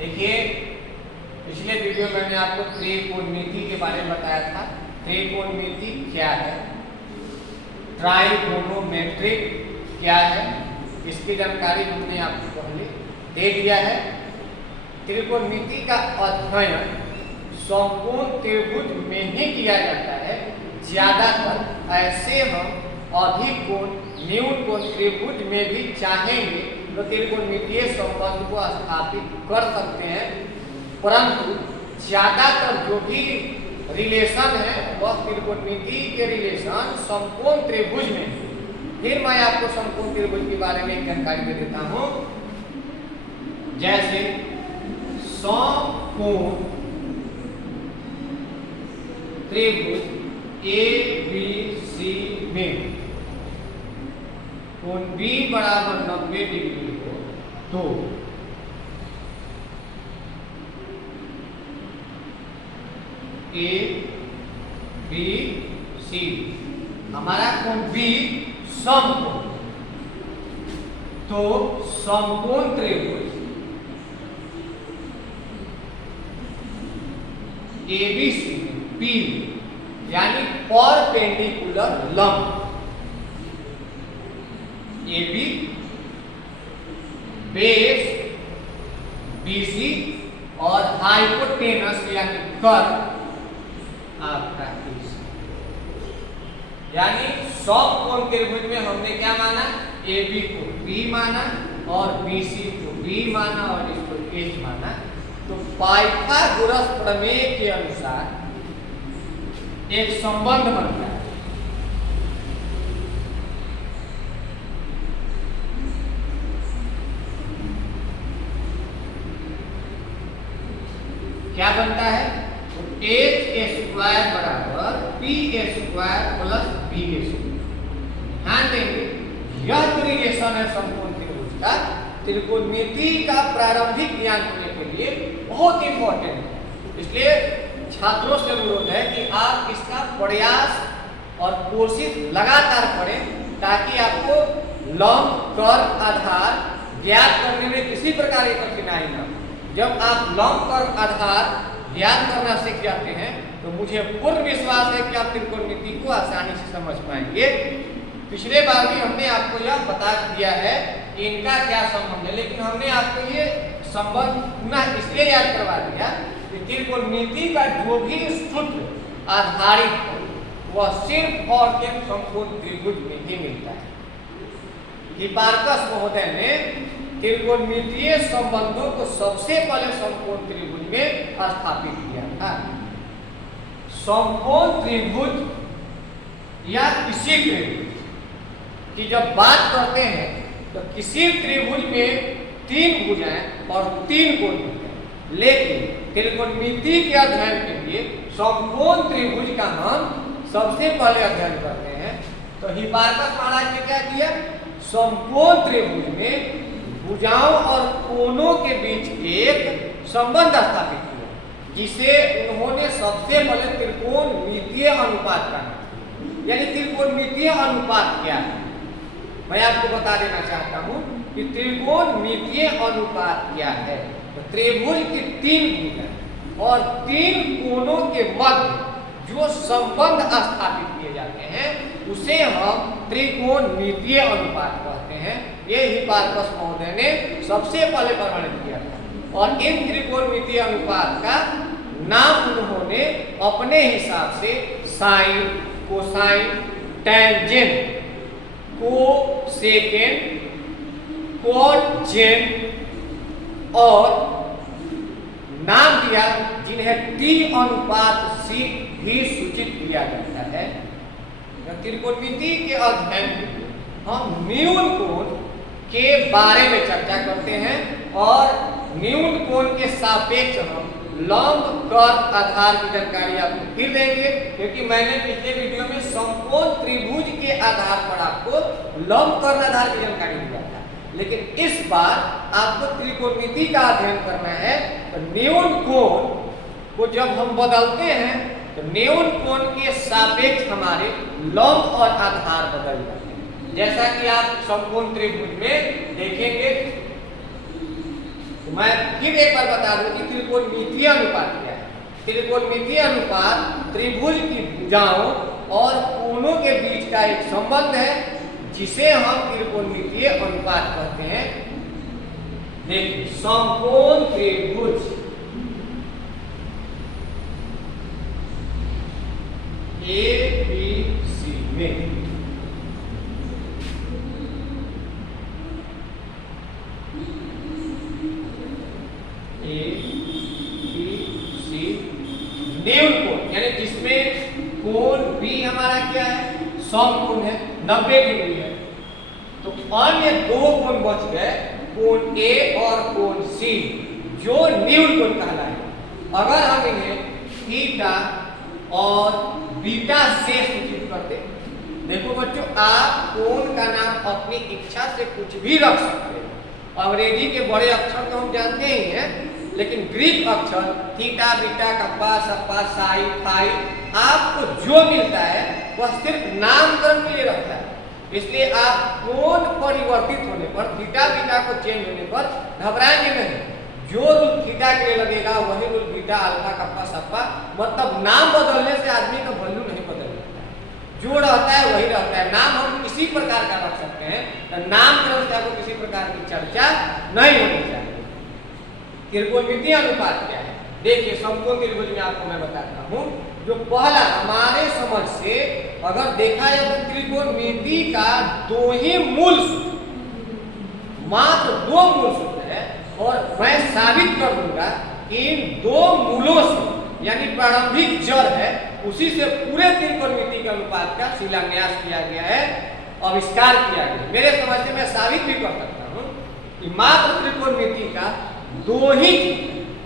देखिए, पिछले वीडियो में मैंने आपको त्रिकोणमिति के बारे में बताया था। त्रिकोणमिति क्या है, ट्राइगोनोमेट्रिक क्या है, इसकी जानकारी हमने आपको पहले दे दिया है। त्रिकोणमिति का अध्ययन संपूर्ण त्रिभुज में ही किया जाता है। ज्यादातर ऐसे हम अधिक कोण, न्यून कोण त्रिभुज में भी चाहेंगे तो त्रिकोणमितीय संबंध को स्थापित कर सकते हैं, परंतु ज्यादातर जो भी रिलेशन है वह त्रिकोणमिति के रिलेशन समकोण त्रिभुज में। फिर मैं आपको समकोण त्रिभुज के बारे में एक जानकारी दे देता हूं। जैसे समकोण त्रिभुज ए बी सी में कोण B बराबर 90 डिग्री हो तो ए बी सी हमारा कोण B समकोण, तो समकोण त्रिभुज ABC P यानी परपेंडिकुलर लंब AB बेस BC और हाइपोटेनस यानी कर्व आपका AC। यानी समकोण त्रिभुज में हमने क्या माना, AB को P माना और BC को B माना और इसको H माना। तो पाइथागोरस प्रमेय के अनुसार एक संबंध बनता है। क्या बनता है, h² बराबर p² प्लस b²। ध्यान देंगे, यह जो रिलेशन है समकोण त्रिभुज का, त्रिकोणमिति का प्रारंभिक ज्ञान होने के लिए बहुत इंपॉर्टेंट है। इसलिए छात्रों से अनुरोध है कि आप इसका प्रयास और कोशिश लगातार करें ताकि आपको लंब, कर्व, आधार ज्ञात करने में किसी प्रकार की कठिनाई न हो। जब आप लंब, कर्व, आधार ज्ञात करना सीख जाते हैं तो मुझे पूर्ण विश्वास है कि आप त्रिकोणमिति को आसानी से समझ पाएंगे। पिछले बार भी हमने आपको यह बता दिया है कि इनका क्या संबंध है, लेकिन हमने आपको ये संबंध पुनः इसलिए याद करवा दिया कि त्रिकोणमिति का जो भी सूत्र आधारित है वह सिर्फ और सिर्फ समकोण त्रिभुज में ही मिलता है। हिपार्कस महोदय ने त्रिकोणमितीय संबंधों को सबसे पहले समकोण त्रिभुज में स्थापित किया था। समकोण त्रिभुज या किसी त्रिभुज की जब बात करते हैं तो किसी त्रिभुज में 3 भुजाएं और 3 कोण होते हैं, लेकिन त्रिकोणमिति के अध्ययन के लिए समकोण त्रिभुज का हम सबसे पहले अध्ययन करते हैं। तो हिपार्कस महाराज ने क्या किया, समकोण त्रिभुज में भुजाओं और कोणों के बीच एक संबंध स्थापित किया, जिसे उन्होंने सबसे पहले त्रिकोणमितीय अनुपात कहा। यानी त्रिकोणमितीय अनुपात क्या है, मैं आपको बता देना चाहता हूं कि त्रिकोणमितीय अनुपात क्या है। तो त्रिभुज की 3 भुजाएं और 3 कोणों के मध्य जो संबंध स्थापित किए जाते हैं उसे हम त्रिकोणमितीय अनुपात कहते हैं। ये हिपार्कस महोदय ने सबसे पहले वर्णन किया था और इन त्रिकोणमितीय अनुपात का नाम उन्होंने अपने हिसाब से साइन, कोसाइन, टेंजेंट, कोसेकेंट, कोटजेंट और नाम दिया जिन्हें T/C भी सूचित किया जाता है। त्रिकोणमिति के अध्ययन में हम न्यून कोण के बारे में चर्चा करते हैं और न्यून कोण के सापेक्ष हम लंब, कर्व, आधार की जानकारी आपको फिर देंगे, क्योंकि मैंने पिछले वीडियो में समकोण त्रिभुज के आधार पर आपको लंब, कर्व, आधार की जानकारी दिया था। लेकिन इस बार आपको त्रिकोणमिति का अध्ययन करना है। तो न्यून कोण को जब हम बदलते हैं तो न्यून कोण के सापेक्ष हमारे लंब और आधार बदल जाते हैं। जैसा कि आप समकोण त्रिभुज में देखेंगे, तो मैं फिर एक बार बता दूं कि त्रिकोणमितीय अनुपात क्या है। त्रिकोणमितीय अनुपात त्रिभुज की भुजाओं और कोणों के बीच का एक संबंध है जिसे हम त्रिकोणमितीय अनुपात कहते हैं। देखिए, समकोण त्रिभुज ABC में न्यून कोण यानी जिसमें कोण B हमारा क्या है, समकोण है, 90 डिग्री है। तो अन्य दो कोण बच गए, कोण A और कोण C, जो न्यून कोण कहलाएगा। अगर हम इन्हें थीटा और बीटा से सूचित करते, देखो बच्चों, आप कोण का नाम अपनी इच्छा से कुछ भी रख सकते हैं। अंग्रेजी के बड़े अक्षर तो हम जानते ही हैं, लेकिन ग्रीक अक्षर थीटा, बीटा, कप्पा, सप्पा, साई, फाई, आपको जो मिलता है वह सिर्फ नामकरण के लिए रखता है। इसलिए आप कोण परिवर्तित होने पर, थीटा बीटा को चेंज होने पर घबराएंगे नहीं। जो रूल थीटा के लिए लगेगा वही रूल बीटा, अल्फा, कप्पा, सप्पा, मतलब नाम बदलने से आदमी का वैल्यू नहीं बदल जाता है। जो रहता है वही रहता है। नाम हम किसी प्रकार का रख सकते हैं, तो नामकरण से आपको किसी प्रकार की चर्चा नहीं होनी चाहिए। त्रिकोणमितीय अनुपात क्या है? देखिए, समकोण त्रिभुज में आपको मैं बताता हूं। जो पहला हमारे समझ से अगर देखा जाए तो त्रिकोणमिति का दो ही मूल सूत्र, मात्र दो मूल सूत्र है, और मैं साबित कर दूंगा कि इन दो मूलों से, यानी प्रारंभिक जड़ है, उसी से पूरे त्रिकोणमिति के अनुपात का शिलान्यास किया गया है, आविष्कार किया गया। मेरे समझ से मैं साबित भी कर सकता हूं कि मात्र त्रिकोणमिति का दो ही चीज,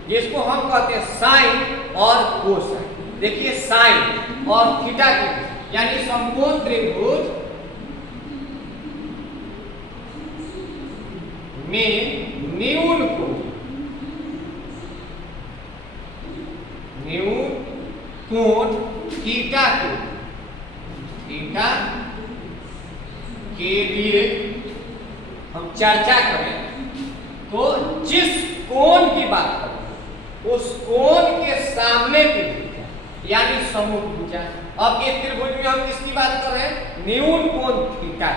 जिसको हम कहते हैं साइन और कोसाइन। देखिए, साइन और थीटा के बीच, यानी समकोण त्रिभुज में न्यून कोण थीटा के लिए हम चर्चा करें तो जिस कोण की बात करें उस कोण के सामने की भुजा, यानी समूह भुजा। अब इस त्रिभुज में हम किसकी बात कर रहे हैं? न्यून कोण थीटा।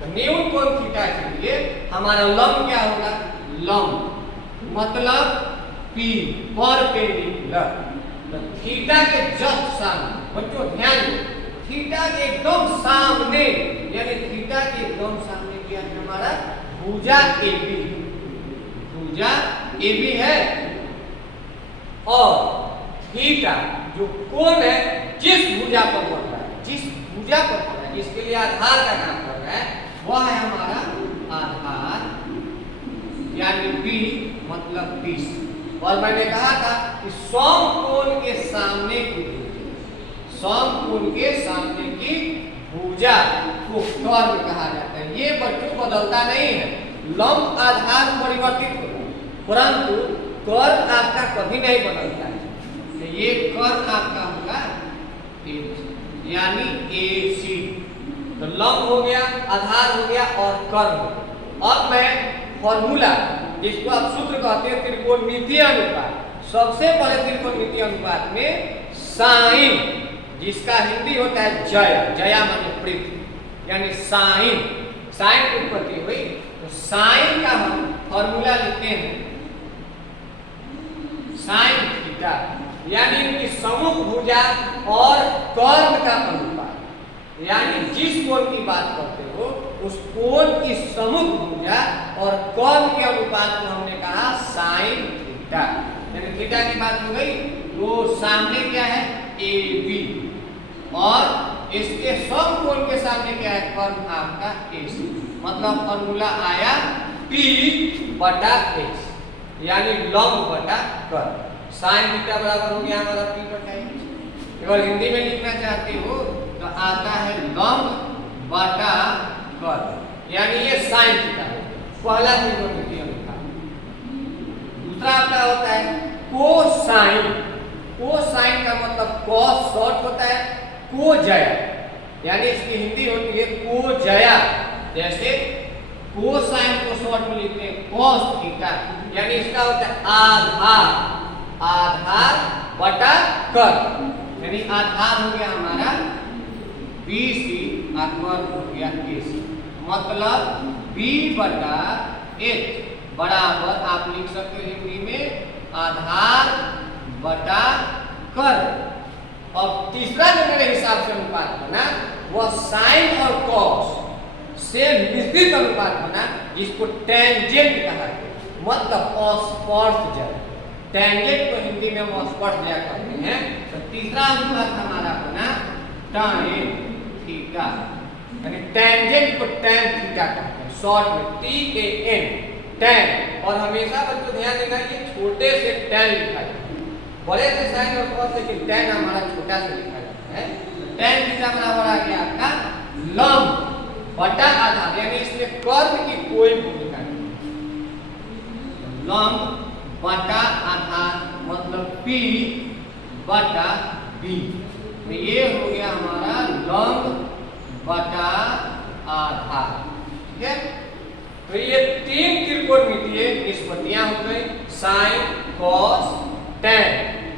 तो न्यून कोण थीटा के लिए हमारा लंब क्या होगा? लंब मतलब P, परपेंडिकुलर। तो थीटा के जस्ट सामने, बच्चों ध्यान दो, थीटा के एकदम सामने, यानी थीटा के एकदम सामने क्या है हमारा? भुजा AB। भुजा AB है, और थीटा जो कोण है जिस भुजा पर पड़ रहा है, जिस भुजा पर पड़ रहा है, जिसके लिए आधार का काम कर रहा है, वह है हमारा आधार, यानी B मतलब 20। और मैंने कहा था कि समकोण के सामने की भुजा, समकोण के सामने की भुजा को कर्व कहा जाता है। ये बच्चों बदलता नहीं है, लंब आधार परिवर्तित होता है, परंतु कर्व आपका कभी नहीं बदलता है। तो ये कर्व आपका होगा यानी AC। तो लंब हो गया, आधार हो गया और कर्व। अब मैं फॉर्मूला, जिसको आप सूत्र कहते हैं त्रिकोणमितीय अनुपात, सबसे पहले त्रिकोणमितीय अनुपात में साइन, जिसका हिंदी होता है जया, जया माने पृथ्वी, यानी साइन, साइन की उत्पत्ति हुई। तो साइन का हम फॉर्मूला लिखते हैं साइन थीटा, यानी इनकी सम्मुख भुजा और कर्ण का अनुपात, यानी जिस कोण की बात करते हो उस कोण की सम्मुख भुजा और कर्ण के अनुपात को हमने कहा साइन थीटा। यानी थीटा की बात हो गई, तो सामने क्या है? AB, और इसके समकोण के सामने क्या है? कर्ण आपका AC। मतलब फॉर्मूला आया P/H, यानी लंब बटा कर्ण। साइन थीटा बराबर हो गया हमारा P/H। अगर हिंदी में लिखना चाहते हो तो आता है लंब बटा कर्ण, यानी ये साइन थीटा है, पहला त्रिकोणमितीय अनुपात। दूसरा आपका होता है कोसाइन। कोसाइन का मतलब cos शॉर्ट होता है कोजया, यानी इसकी हिंदी होती है कोजया। जैसे कोसाइन को शॉर्ट में लिखते हैं cos थीटा, यानी इसका होता है आधार, आधार बटा कर, यानी आधार हो गया हमारा BC और वर्ग हो गया AC, मतलब B बटा H बराबर आप लिख सकते हो हिंदी में आधार बटा कर। अब तीसरा जो मेरे हिसाब से अनुपात बना वह साइन और कॉस से विपरीत अनुपात बना, जिसको टेंजेंट कहा है, मतलब अस्पर्शज। टेंजेंट को हिंदी में हम अस्पर्शज कहते हैं। तो तीसरा अनुपात हमारा बना tan थीटा, यानी टेंजेंट को tan थीटा कहते हैं, शॉर्ट में TAN, tan। और हमेशा बच्चों ध्यान देना ये छोटे से tan लिखा जाता है, बड़े से साइन और कॉस, लेकिन tan हमारा छोटा से लिखा जाता है। tan थीटा बराबर आ गया आपका लंब बटा आधार, यानी इसमें कर्व की कोई भूमिका नहीं, लंब बटा आधार मतलब P बटा B। तो ये हो गया हमारा लंब बटा आधार, ठीक है। तो ये तीन त्रिकोणमितीय निष्पत्तियां हो गई, साइन कॉस tan।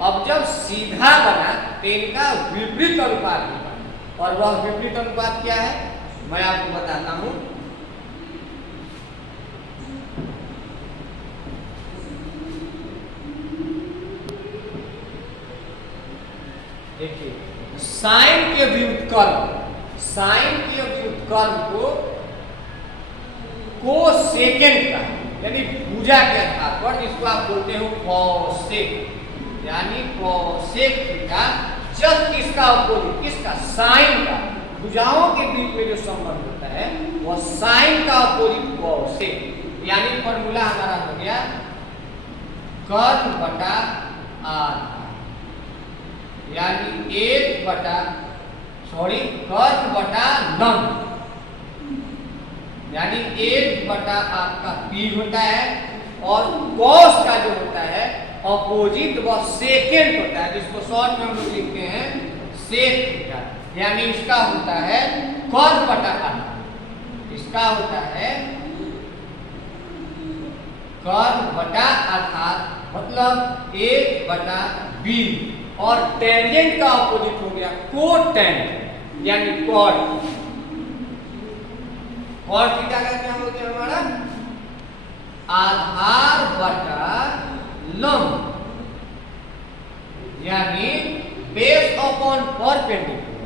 अब जब सीधा बना तो इनका विपरीत अनुपात बना, और वह विपरीत अनुपात क्या है मैं आपको बताता हूं। देखिए साइन के व्युत्क्रम, साइन के व्युत्क्रम को कोसेकेंट का, यानी भुजा के आधार पर, जिसको आप बोलते हो कॉसेक, यानी कॉसेक थीटा जस्ट किसका अपोजिट, किसका, साइन का। भुजाओं के बीच में जो संबंध होता है वह साइन का अपोजिट कॉसेक, यानी फॉर्मूला हमारा हो गया कर्व बटा आधार, यानी एक बटा कर्व बटा लंब, यानी एक बटा आपका P होता है, और कॉस का जो होता है अपोजिट वह सेकेंड होता है, जिसको शॉर्ट में हम लोग लिखते हैं सेक थीटा, यानी इसका होता है कर्व बटा आधार, इसका होता है कर्व बटा आधार मतलब एक बटा B, और टेंजेंट का अपोजिट हो गया कोटेंजेंट, यानी कॉट। कॉट थीटा का क्या हो गया हमारा आधार बटा लंब, यानी बेस अपॉन परपेंडिकुलर,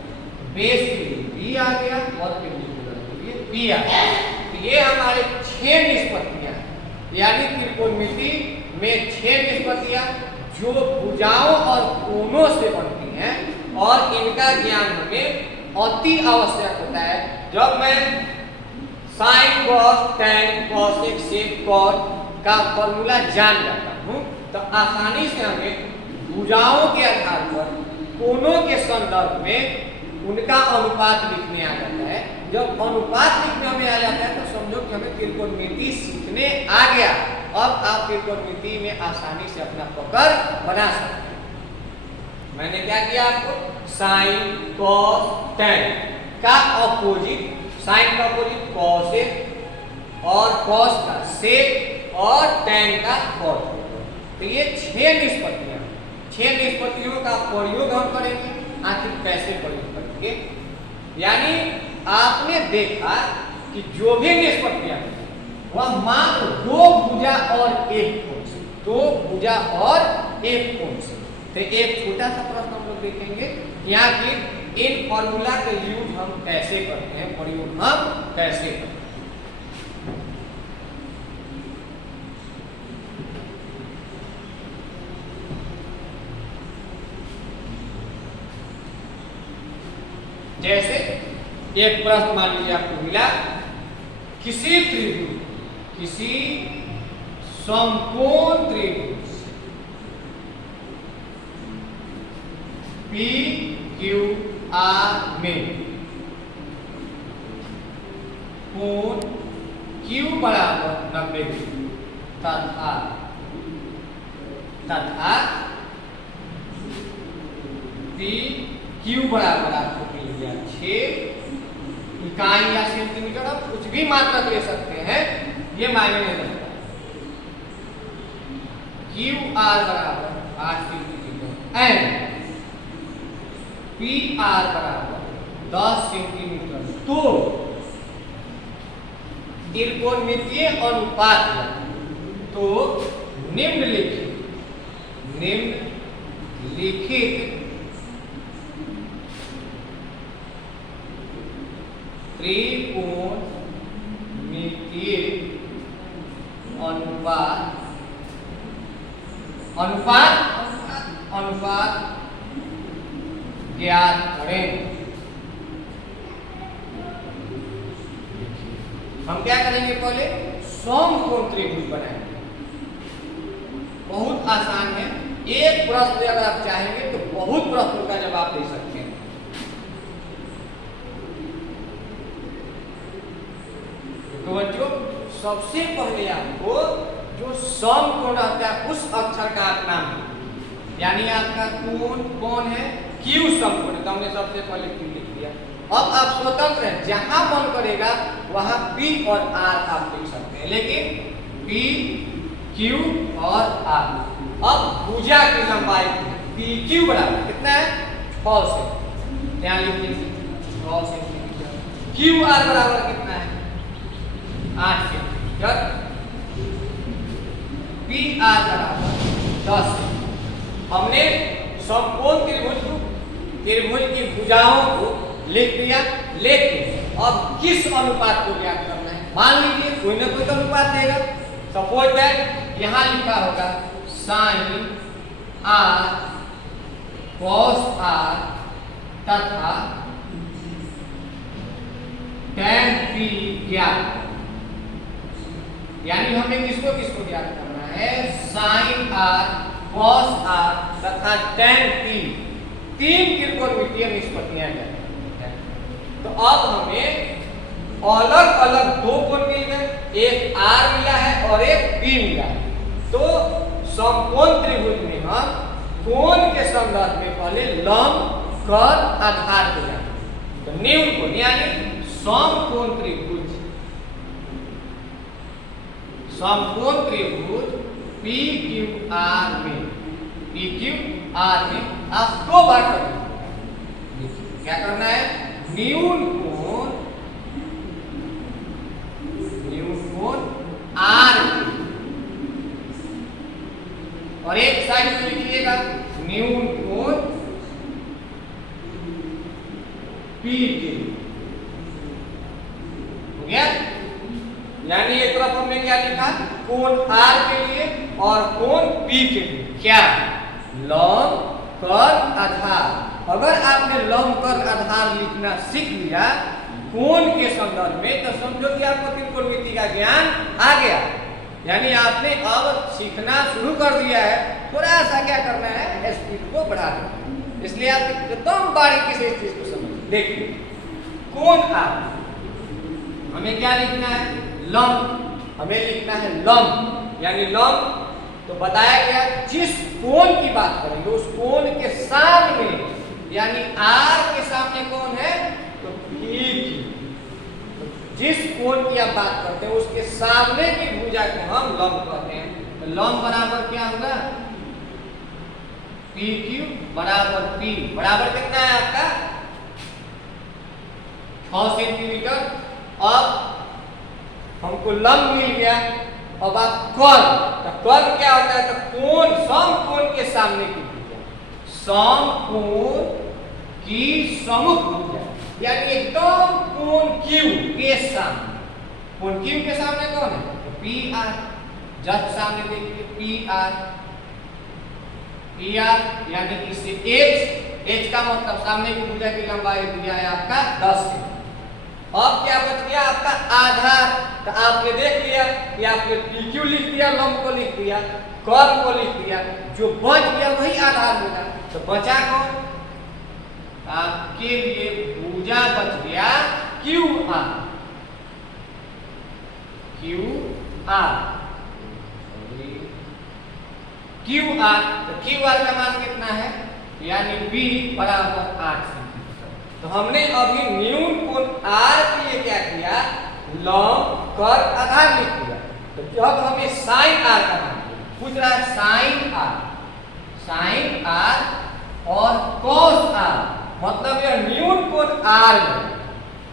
बेस के लिए B आ गया, परपेंडिकुलर के लिए B आ गया। तो ये हमारे 6 निष्पत्तियां, यानी त्रिकोणमिति में 6 निष्पत्तियां जो भुजाओं और कोणों से बनती हैं, और इनका ज्ञान हमें अति आवश्यक होता है। जब मैं sine cos tan cosec sec cot का फॉर्मूला जान जाता हूं तो आसानी से हमें भुजाओं के आधार पर कोणों के संदर्भ में उनका अनुपात लिखने आ जाता है। जब अनुपात लिखने हमें आ जाता है तो समझो कि हमें त्रिकोणमिति सीखने आ गया। अब आप त्रिकोणमिति में आसानी से अपना पकड़ बना सकते हैं। मैंने क्या किया आपको, साइन कॉस tan का अपोजिट, साइन का अपोजिट कॉसेक, और कॉस का सेक, और tan का कॉट। तो ये 6 निष्पत्तियां, 6 निष्पत्तियों का प्रयोग हम करेंगे। आखिर कैसे प्रयोग करेंगे, यानी आपने देखा कि जो भी निष्पत्तियां वह मात्र 2 भुजा और 1 कोण से, 2 भुजा और 1 कोण से। तो एक छोटा सा प्रश्न हम लोग देखेंगे यहाँ की इन फॉर्मूला का यूज हम कैसे करते हैं, प्रयोग हम कैसे करते हैं। जैसे एक प्रश्न मान लीजिए आपको मिला, किसी त्रिभुज, किसी समकोण त्रिभुज P Q R में कोण Q बराबर 90 डिग्री तथा P Q बराबर आपको मिल गया 6 इकाई या सेंटीमीटर, आप कुछ भी मात्रक ले सकते हैं, ये मायने नहीं रखता। क्यू आर बराबर 8 सेंटीमीटर एंड पी आर बराबर 10 सेंटीमीटर, तो त्रिकोणमितीय अनुपात तो निम्नलिखित त्रिकोणमितीय अनुपात ज्ञात करें। हम क्या करेंगे, पहले समकोण त्रिभुज बनाएंगे। बहुत आसान है, एक प्रश्न अगर आप चाहेंगे तो बहुत प्रश्नों का जवाब दे सकते हैं। तो बच्चों सबसे पहले आपको जो समकोण रहता है उस अक्षर का आप नाम, यानी आपका कोण कौन है, क्यू समकोण, तो हमने सबसे पहले क्यू लिख दिया। अब आप स्वतंत्र हैं, जहां मन करेगा वहां पी और आर आप लिख सकते हैं, लेकिन पी क्यू और आर। अब भुजा की लंबाई पी क्यू बराबर कितना है, 6 से, ध्यान लिख लीजिए 6 सेंटीमीटर। क्यू आर बराबर कितना है, 8 सेंटीमीटर। पी आर बराबर 10 सेंटीमीटर। हमने समकोण त्रिभुज की भुजाओं को लिख दिया, लेकिन अब किस अनुपात को ज्ञात करना है। मान लीजिए कोई ना कोई तो अनुपात देगा। सपोज दैट यहां लिखा होगा साइन आर कॉस आर तथा tan पी ज्ञात, यानी हमें किसको किसको ज्ञात करना है, साइन आर कॉस आर तथा tan पी, तीन त्रिकोणमितीय निष्पत्तियां ज्ञात। तो अब हमें अलग अलग दो कोण मिल गए, एक आर मिला है और एक बी मिला है। तो समकोण त्रिभुज में हम कोण के संदर्भ में पहले लंब कर आधार को जाने, तो निम्न कोण यानी समकोण त्रिभुज पी क्यू आर में आप दो बार करना, क्या करना है, न्यून कोण आर और एक साइड में लिखिएगा न्यून कोण पी के, हो गया। यानी एक तरफ हमने क्या लिखा, कोण आर के लिए और कोण पी के लिए, क्या, लंब कर आधार। अगर आपने लंब कर आधार लिखना सीख लिया कोण के संदर्भ में, तो समझो कि आपको त्रिकोणमिति का ज्ञान आ गया। यानी आपने अब सीखना शुरू कर दिया है, थोड़ा सा क्या करना है, स्पीड को बढ़ा देना। इसलिए आप एकदम बारीकी से इस चीज को समझिए। देखिए कोण आर, हमें क्या लिखना है, लंब, हमें लिखना है लंब, यानी लंब तो बताया गया जिस कोण की बात करेंगे उस कोण के सामने, यानी आर के सामने कौन है, तो पी की, जिस कोण की आप बात करते हैं उसके सामने की भुजा को हम लंब कहते हैं। तो लंब बराबर क्या होगा, पी क्यू बराबर पी, बराबर कितना है आपका 6 सेंटीमीटर। अब हमको लंब मिल गया, अब आप कर्व, तो कर्व क्या होता है, तो कोण, समकोण के सामने की भुजा, समकोण की सम्मुख भुजा, यानी एकदम कोण क्यू के सामने, कोण क्यू के सामने कौन है, तो पी आर, जस्ट सामने देखिए पी आर, यानी इससे एच का मतलब सामने की भुजा की लंबाई दिया है आपका 10 से। अब क्या बच गया आपका आधार, तो आपने देख लिया कि आपने PQ लिख दिया, लंब को लिख दिया, कर्व को लिख दिया, जो बच गया वही आधार मिला। तो बचा कौन, आपके लिए भुजा बच गया QR, तो QR का मान कितना है, यानी B बराबर 8 सेंटीमीटर। तो हमने अभी न्यून कोण R के लिए क्या किया, लंब कर्व आधार लिख दिया। तो जब हमें साइन R का मान, कुछ पूछ रहा है साइन आर, साइन आर और कॉस आर, मतलब यह न्यून कोण आर में।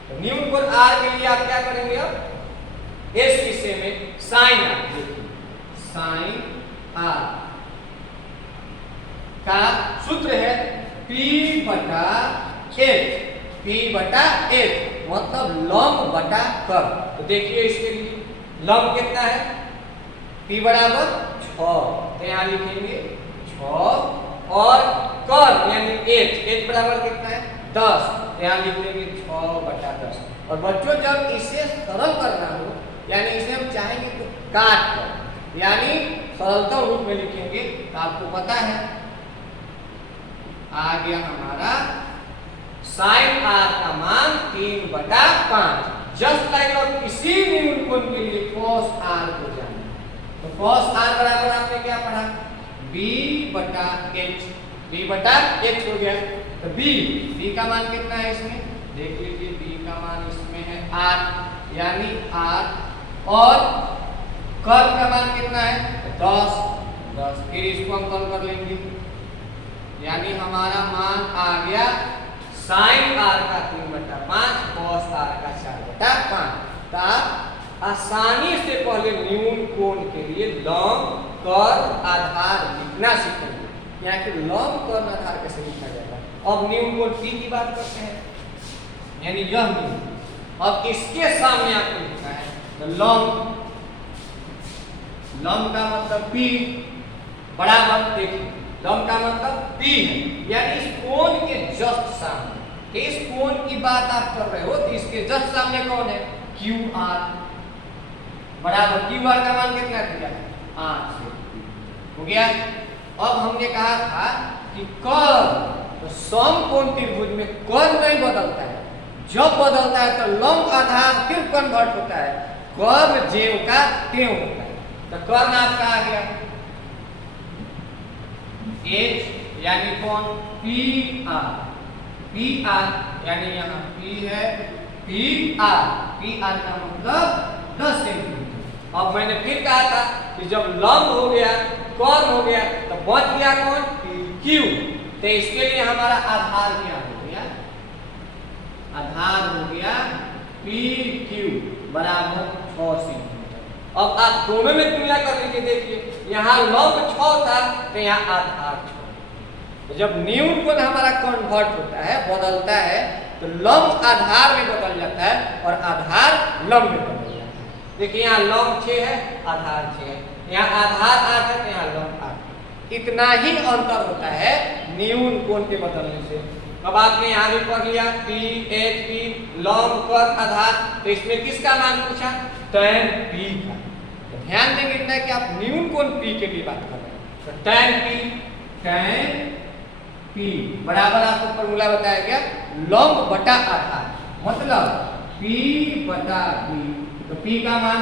तो न्यून कोण आर के लिए आप क्या करेंगे, अब इस हिस्से में साइन आर, साइन आर का सूत्र है P बटा H, P बटा H मतलब लंब बटा कर। तो देखिए इसके लिए लंब कितना है, P बराबर 6, तो यहाँ लिखेंगे 6 और कर यानी H बराबर कितना है 10, तो यहाँ लिख लेंगे 6 बटा 10। और बच्चों जब इसे सरल करना हो यानी इसे हम चाहेंगे तो काट कर यानी सरलतम रूप में लिखेंगे, तो आपको पता है आ गया हमारा साइन आर का मान 3 बटा 5। जस्ट लाइक और किसी न्यून कोण के लिए कॉस आर को जाना, तो कॉस आर बराबर आपने क्या पढ़ा b बटा h, b बटा h हो गया। तो b का मान कितना है इसमें, देख लीजिए b का मान इसमें है 8 यानी 8 और कर का मान कितना है 10, फिर इसको हम कम कर लेंगे यानी हमारा मान आ गया साइन आर का 3 बटा 5, कॉस आर का 4 बटा 5। तो आप आसानी से पहले न्यून कोण के लिए लंब कर्ण आधार लिखना सीखेंगे, यहाँ के लंब कर्ण आधार कैसे लिखा जाएगा। अब न्यून कोण P की बात करते हैं, यानी यह न्यून, अब इसके सामने आपको लिखना है तो लंब, लंब का मतलब P बराबर, देखिए लंब का मतलब P है यानी इस कोण के जस्ट सामने, इस कोण की बात आप कर रहे हो तो इसके जस्ट सामने कौन है QR बराबर, QR का मान कितना दिया 8 से हो गया। अब हमने कहा था कि कर्व, तो समकोण त्रिभुज में कर्व नहीं बदलता है, जब बदलता है तो लंब आधार फिर कन्वर्ट होता है, कर्व जेव का तेव होता है। तो कर्व आपका आ गया H यानी कौन PR, PR यानी यहाँ P है PR का मतलब 10 सेंटीमीटर। अब मैंने फिर कहा था कि जब लंब हो गया कौन हो गया तो बच गया कौन PQ, तो इसके लिए हमारा आधार क्या हो गया, आधार हो गया PQ बराबर 6 सेंटीमीटर। अब आप दोनों में तुलना कर लीजिए, देखिए यहाँ लंब 6 था तो यहाँ आधार 6। तो जब न्यून कोण हमारा कन्वर्ट होता है, बदलता है, तो लंब आधार में बदल जाता है और आधार लंब में बदल जाता है। देखिए यहाँ लंब 6 है, आधार 6 है, यहाँ आधार 8 है तो यहाँ लंब 8 है। इतना ही अंतर होता है न्यून कोण के बदलने से। अब आपने यहाँ भी पढ़ लिया PHP लंब कर्ण आधार, तो इसमें किसका मान पूछा tan P का। तो ध्यान देंगे इतना कि आप न्यून कोण P के लिए बात कर रहे हैं, तो tan P बराबर आपको फॉर्मूला बताया गया लंब बटा आधार, मतलब P बटा B। तो P का मान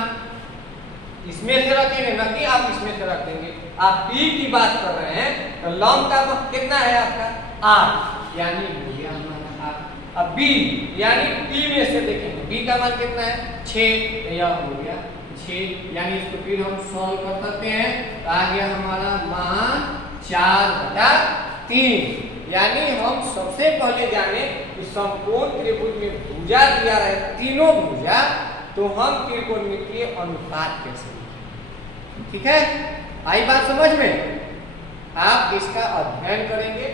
इसमें से रखेंगे ना कि आप इसमें से रख देंगे, आप P की बात कर रहे हैं तो लंब का कितना है आपका 8 यानी हो गया हमारा 8। अब B यानी P में से देखेंगे B का मान कितना है 6, तो यह हो गया 6 यानी इसको फिर हम सॉल्व कर सकते हैं, तो आ गया हमारा मान 4 बटा 3। यानी हम सबसे पहले जाने कि समकोण त्रिभुज में भुजा दिया रहे तीनों भुजा, तो हम त्रिकोणमितीय अनुपात कैसे लिखें। ठीक है, आई बात समझ में। आप इसका अध्ययन करेंगे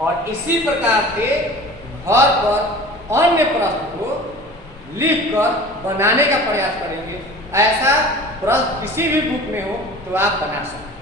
और इसी प्रकार से घर पर अन्य प्रश्न को लिखकर बनाने का प्रयास करेंगे। ऐसा प्रश्न किसी भी बुक में हो तो आप बना सकते हैं।